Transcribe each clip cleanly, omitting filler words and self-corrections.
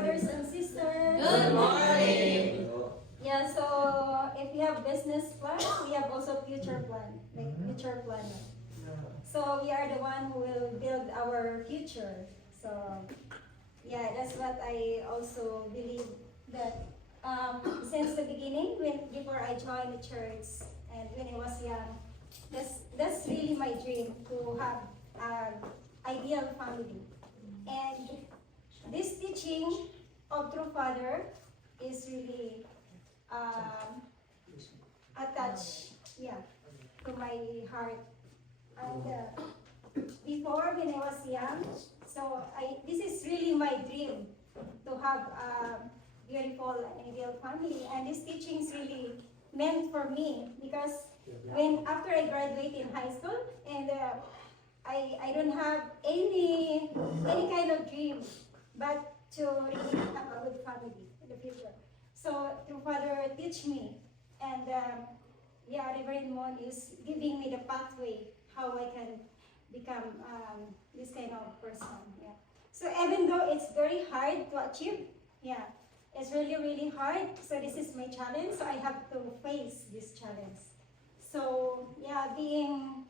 brothers and sisters. Good morning. Yeah, so if you have business plans, we have also future plan, like future planner. So we are the one who will build our future. So yeah, that's what I also believe that since the beginning, before I joined the church and when I was young, that's really my dream to have an ideal family. And this teaching of True Father is really attached, yeah, to my heart. And before, when I was young, so this is really my dream to have a beautiful and ideal family. And this teaching is really meant for me because when after I graduate in high school and I don't have any kind of dream but to really have a good family in the future. So True Father teach me, and yeah, Reverend Mon is giving me the pathway how I can become this kind of person. Yeah. So even though it's very hard to achieve, yeah, it's really hard. So this is my challenge. So I have to face this challenge. So yeah, being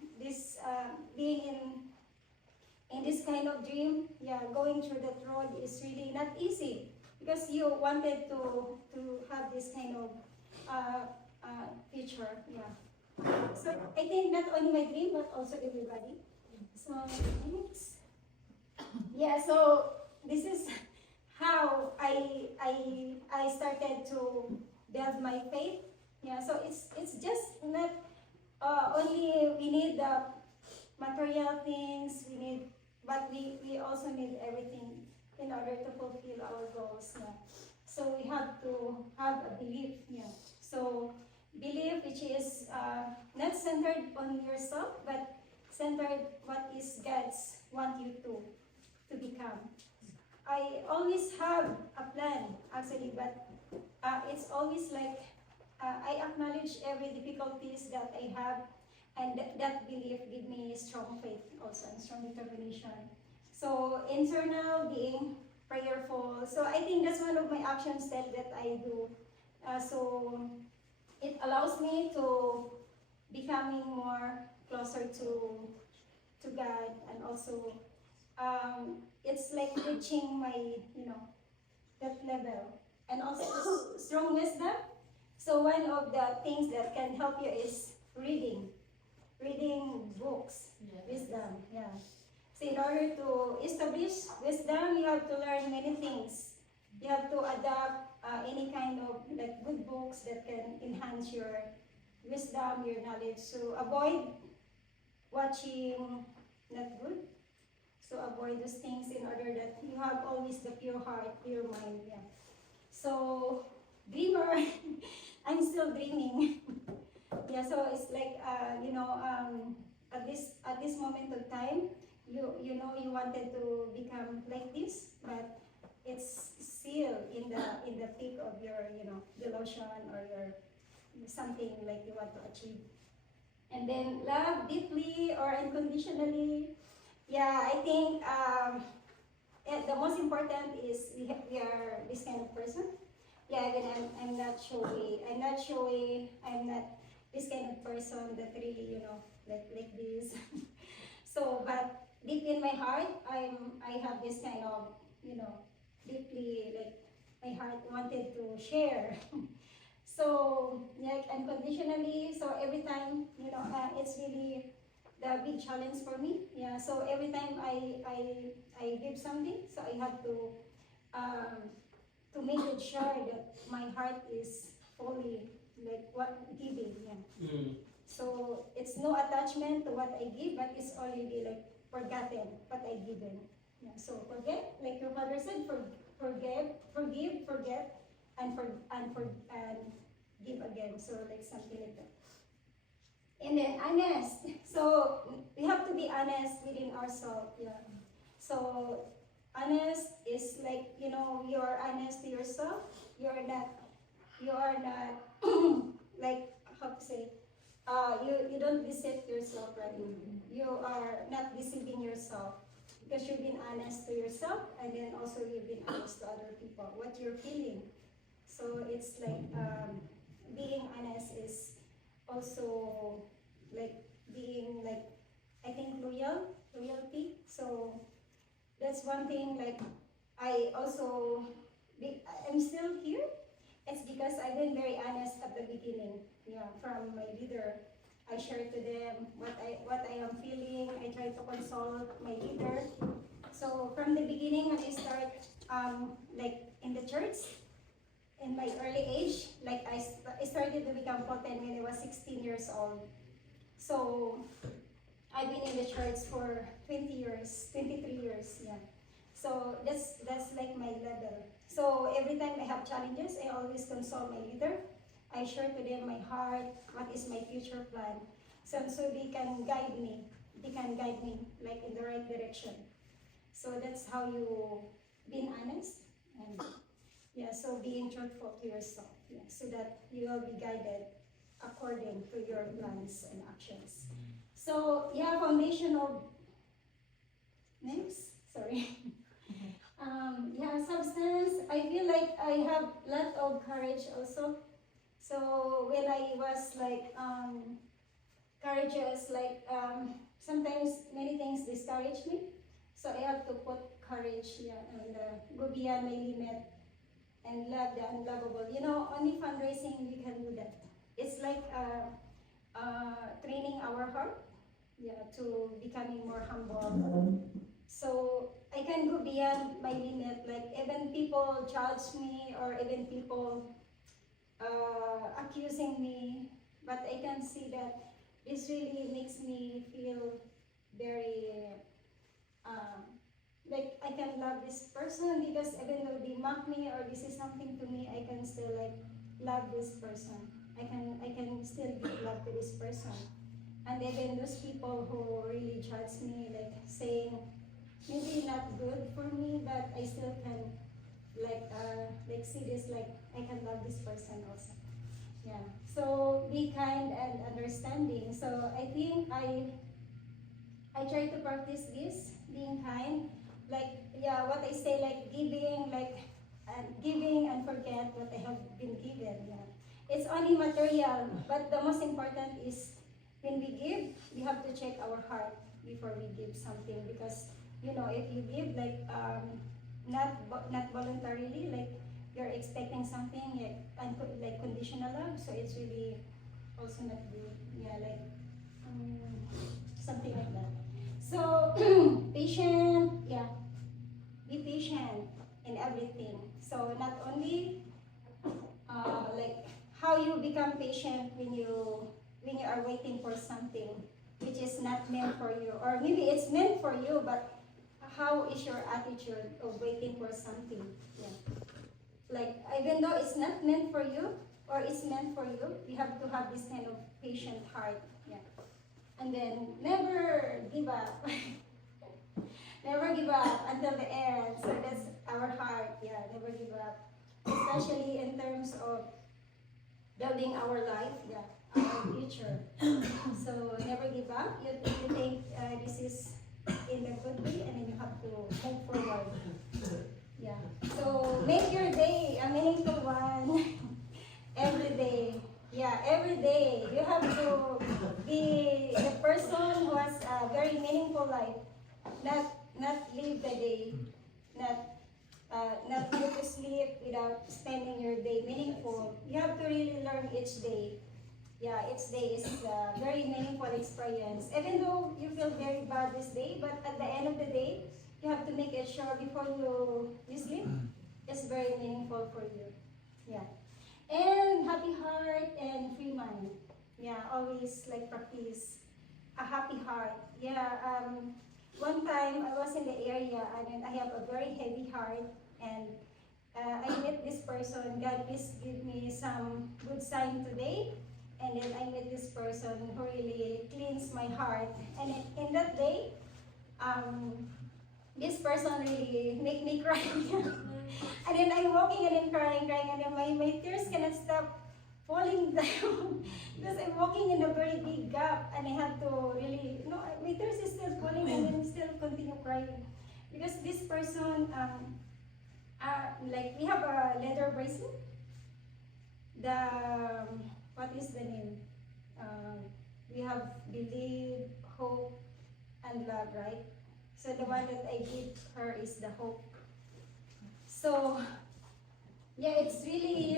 in this kind of dream, yeah, going through that road is really not easy because you wanted to have this kind of future, yeah. So I think not only my dream but also everybody. So next, yeah. So this is how I started to build my faith. Yeah. So it's just not only we need the material things we need, but we also need everything in order to fulfill our goals. Yeah. So we have to have a belief. Yeah. So belief which is not centered on yourself, but centered what is God's want you to become. I always have a plan actually, but it's always like I acknowledge every difficulties that I have, and that belief give me strong faith also and strong determination. So internal being prayerful. So I think that's one of my actions that I do. So it allows me to becoming more closer to God, and also it's like reaching my that level, and also strong wisdom. So one of the things that can help you is reading books, wisdom, yeah. So in order to establish wisdom, you have to learn many things. You have to adapt any kind of like good books that can enhance your wisdom, your knowledge. So avoid watching not good. So avoid those things in order that you have always the pure heart, pure mind. Yeah. So dreamer, I'm still dreaming. Yeah. So it's like at this moment of time, you know you wanted to become like this, but it's still in the peak of your delusion or your something like you want to achieve. And then love deeply or unconditionally. Yeah, I think the most important is we are this kind of person. Yeah, even I'm not showy. I'm not this kind of person that really like this. So, but deep in my heart, I have this kind of deeply like my heart wanted to share. So like unconditionally. So every time it's really the big challenge for me. Yeah. So every time I give something, so I have to make it sure that my heart is fully like what giving. Yeah. So it's no attachment to what I give, but it's already like forgotten what I given. Yeah. So forget, like your father said, forgive, forget, and give again. So like something like that. And then honest. So we have to be honest within ourselves. Yeah. So honest is like you're honest to yourself. You are not like how to say. You don't deceive yourself, right? You are not deceiving yourself. because you've been honest to yourself, and then also you've been honest to other people, what you're feeling. So it's like being honest is also like being like, I think, loyalty. So that's one thing. Like I also I'm still here. It's because I've been very honest at the beginning. Yeah, from my leader, I share to them what I am feeling. I try to consult my leader. So from the beginning, when I start like in the church, in my early age, like I started to become potent when I was 16 years old. So I've been in the church for 20 years, 23 years, yeah. So that's like my level. So every time I have challenges, I always consult my leader. I share to them my heart, what is my future plan. So they can guide me. They can guide me like in the right direction. So that's how you being honest and yeah, so being truthful to yourself, yeah, so that you will be guided according to your plans and actions. So yeah, foundational. Next, sorry. Yeah, substance. I feel like I have lot of courage also. So when I was like courageous, like sometimes many things discourage me. So I have to put courage, yeah, and go beyond my limit and love the unlovable. You know, only fundraising we can do that. It's like training our heart, yeah, to becoming more humble. So I can go beyond my limit. Like even people judge me or even people accusing me, but I can see that this really makes me feel very like I can love this person because even though they mock me or this is something to me, I can still like love this person. I can still give love to this person. And even those people who really judge me, like saying maybe not good for me, but I still can like see this like I can love this person also. Yeah. So be kind and understanding. So I think I try to practice this, being kind. Like, yeah, what I say, like giving, giving and forget what I have been given. Yeah. It's only material, but the most important is when we give, we have to check our heart before we give something. Because, you know, if you give like not voluntarily, like you're expecting something like conditional love, so it's really also not good. Yeah, like something like that. So patient, yeah, be patient in everything. So not only like how you become patient when you are waiting for something which is not meant for you, or maybe it's meant for you, but how is your attitude of waiting for something? Yeah. Like even though it's not meant for you or it's meant for you, you have to have this kind of patient heart. Yeah. And then never give up. Never give up until the end. So that's our heart. Yeah, never give up. Especially in terms of building our life, yeah, our future. So never give up. You think this is in a good way, and then you have to move forward. Yeah. So make your day a meaningful one. Every day. Yeah, every day. You have to be the person who has a very meaningful life. Not live the day. Not go to sleep without spending your day meaningful. You have to really learn each day. Yeah, each day is a very meaningful experience. Even though you feel very bad this day, but at the end of the day, you have to make it sure before you sleep, it's very meaningful for you. Yeah. And happy heart and free mind. Yeah, always like practice a happy heart. Yeah, one time I was in the area and I have a very heavy heart, and I met this person. God, please give me some good sign today. And then I met this person who really cleansed my heart. And in that day, this person really make me cry. And then I'm walking and then crying, and then my tears cannot stop falling down because I'm walking in a very big gap, and I have to really, my tears is still falling and then still continue crying. because this person, like we have a leather bracelet. The what is the name? We have believe, hope, and love, right? So the one that I give her is the hope. So yeah, it's really,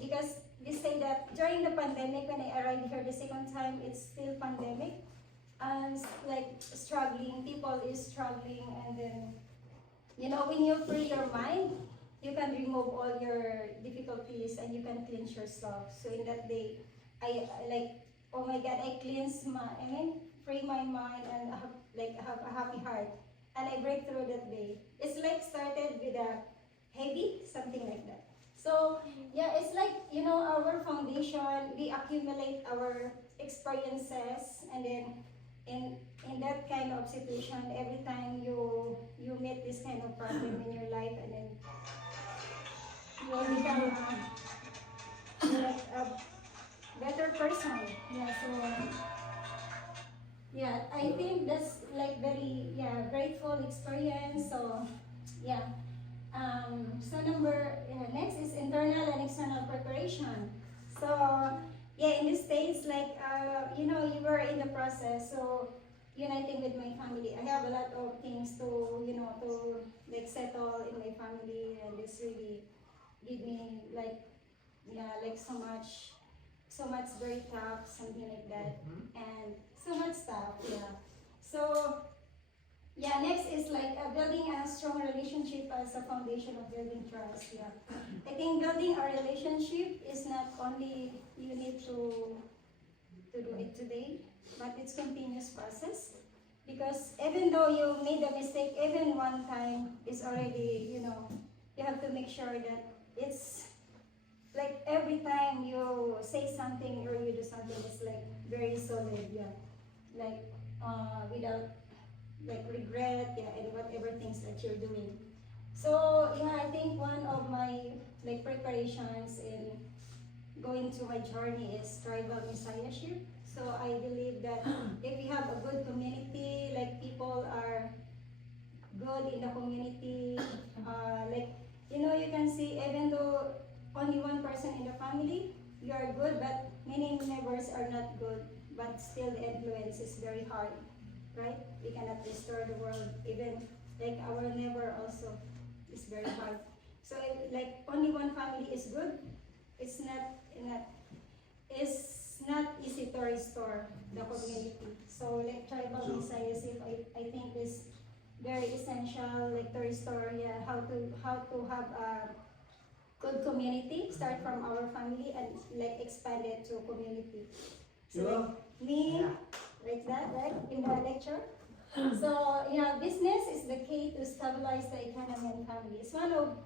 because they say that during the pandemic, when I arrived here the second time, it's still pandemic, and like struggling, people is struggling, and then when you free your mind, you can remove all your difficulties and you can cleanse yourself. So in that day, I like, oh my God, I cleanse free my mind and have a happy heart. And I break through that day. It's like started with a heavy, something like that. So yeah, it's like, our foundation, we accumulate our experiences, and then in that kind of situation, every time you meet this kind of problem in your life, and then you will become like a better person. Yeah, so yeah, I think that's like very grateful experience. So yeah. So next is internal and external preparation. So yeah, in the States, like you were in the process. So uniting with my family, I have a lot of things to to like settle in my family, and this really give me like like so much very tough, something like that, and so much stuff. Yeah. So yeah, next is like building a strong relationship as a foundation of building trust. Yeah, I think building a relationship is not only you need to do it today, but it's continuous process. Because even though you made a mistake, even one time is already you have to make sure that it's like every time you say something or you do something, it's like very solid. Yeah, like without like regret, and whatever things that you're doing. So yeah, I think one of my like preparations in going to my journey is tribal messiahship. So I believe that if we have a good community, like people are good in the community, like you can see even though only one person in the family, you are good, but many neighbors are not good, but still the influence is very hard, right? We cannot restore the world. Even like our neighbor also is very hard. So like only one family is good. It's not easy to restore the community. So like tribal messiahship, I think is very essential, like to restore, how to have a good community, start from our family and like expand it to community. So like me, like that, right, in the lecture. So yeah, business is the key to stabilize the economy and family. It's one of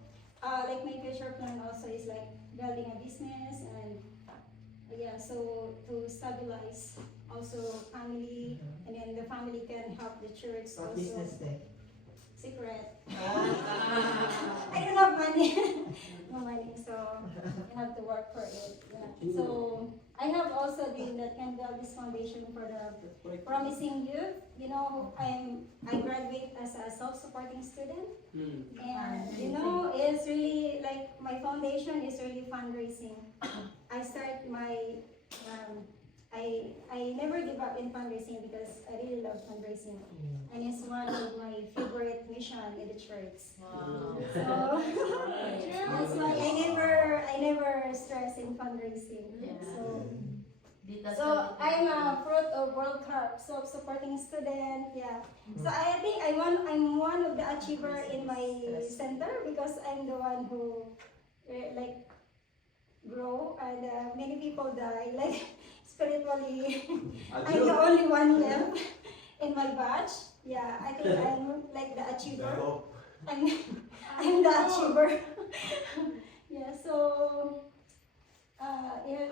like my future plan also is like building a business, and so to stabilize also family, and then the family can help the church What also. business then? Secret. I don't have money. No money, so I have to work for it. Yeah. So I have also been that can build this foundation for the promising youth. I graduate as a self-supporting student, and it's really like my foundation is really fundraising. I start my I never give up in fundraising because I really love fundraising, and it's one of my favorite mission in the church. Wow. So that's why I never stress in fundraising. So I'm a fruit of World Cup self-supporting student. Yeah. So I think I'm one of the achiever in my center because I'm the one who like grow, and many people die like spiritually. I'm the only one left in my batch. Yeah, I think I'm like the achiever. I'm, I'm the achiever. Yeah, so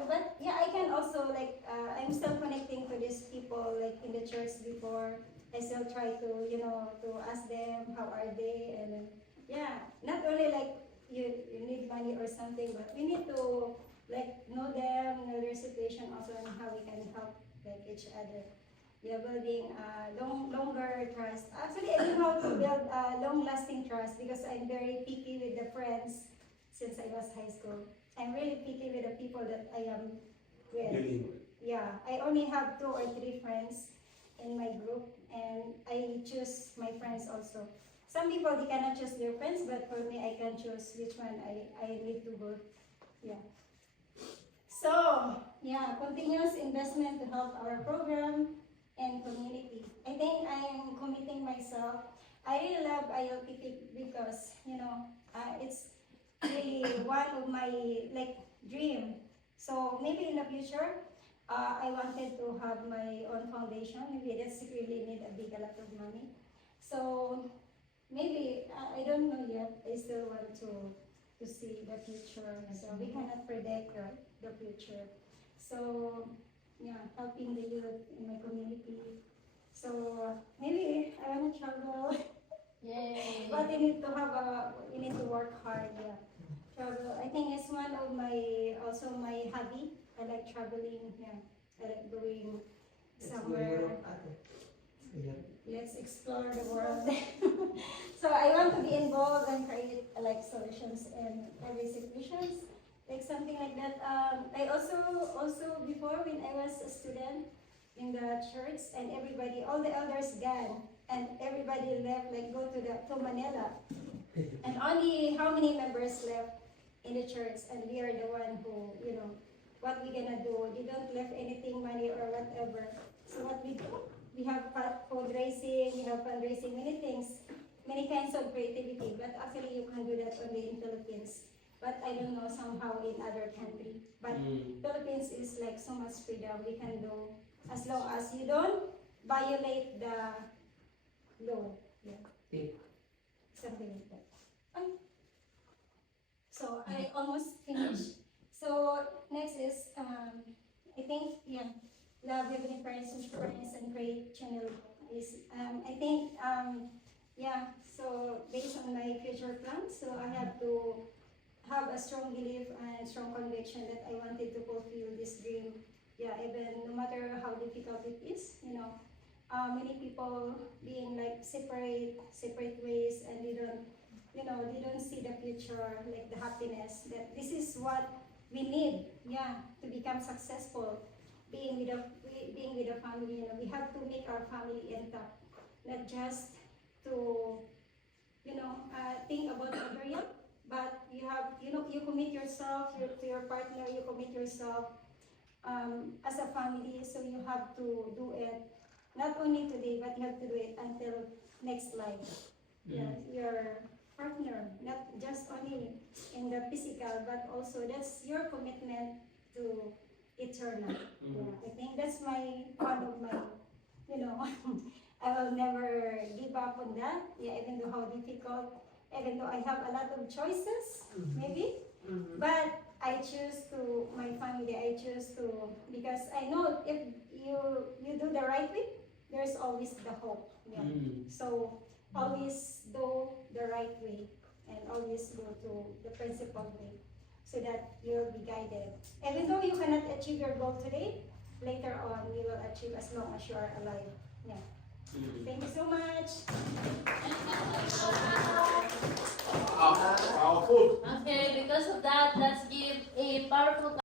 but yeah, I can also like I'm still connecting to these people like in the church before. I still try to to ask them how are they, and then, not only like you need money or something, but we need to like know them, know their situation also, and how we can help like each other. building longer trust. Actually, I know how to build long-lasting trust because I'm very picky with the friends since I was high school. I'm really picky with the people that I am with. Really? Yeah, I only have 2 or 3 friends in my group, and I choose my friends also. Some people, they cannot choose their friends, but for me, I can choose which one I need to go. Yeah. So, yeah, continuous investment to help our program and community. I think I am committing myself. I really love ILPP because, it's really one of my, like, dream. So maybe in the future, I wanted to have my own foundation. Maybe that's really need a lot of money. So maybe, I don't know yet. I still want to see the future. So we cannot predict the future. So yeah, helping the youth in my community. So maybe I want to travel, Yay. but you need to work hard. Yeah, travel. I think it's one of also my hobby. I like traveling. Yeah, I like going somewhere. Let's explore the world. So I want to be involved and create like solutions in every situations, like something like that. I also before when I was a student in the church and everybody, all the elders gone and everybody left, like go to Manila, and only how many members left in the church, and we are the one who what we gonna do? They don't left anything, money or whatever. So what we do? We have fundraising, we have fundraising, many things, many kinds of creativity, but actually you can do that only in Philippines. But I don't know somehow in other country. But Philippines is like so much freedom we can do as long as you don't violate the law. Yeah. Something like that. So I almost finished. So next is I think love Heavenly Parents and create channel is I think so based on my future plans, so I have to have a strong belief and strong conviction that I wanted to fulfill this dream. Yeah, even no matter how difficult it is, many people being like separate ways, and they don't see the future, like the happiness, that this is what we need, to become successful. Being with a family, we have to make our family intact, not just to, think about other, but you commit yourself to your partner, you commit yourself as a family, so you have to do it not only today, but you have to do it until next life. Yeah, your partner, not just only in the physical, but also that's your commitment to eternal. Yeah, I think that's one of my, I will never give up on that. Yeah, even though how difficult, even though I have a lot of choices, maybe, but I choose to my family. I choose to, because I know if you do the right way, there's always the hope. Yeah. So always do the right way and always go to the principled way, so that you'll be guided. Even though you cannot achieve your goal today, later on you will achieve as long as you are alive. Yeah. Thank you so much. Powerful. Okay, because of that, let's give a powerful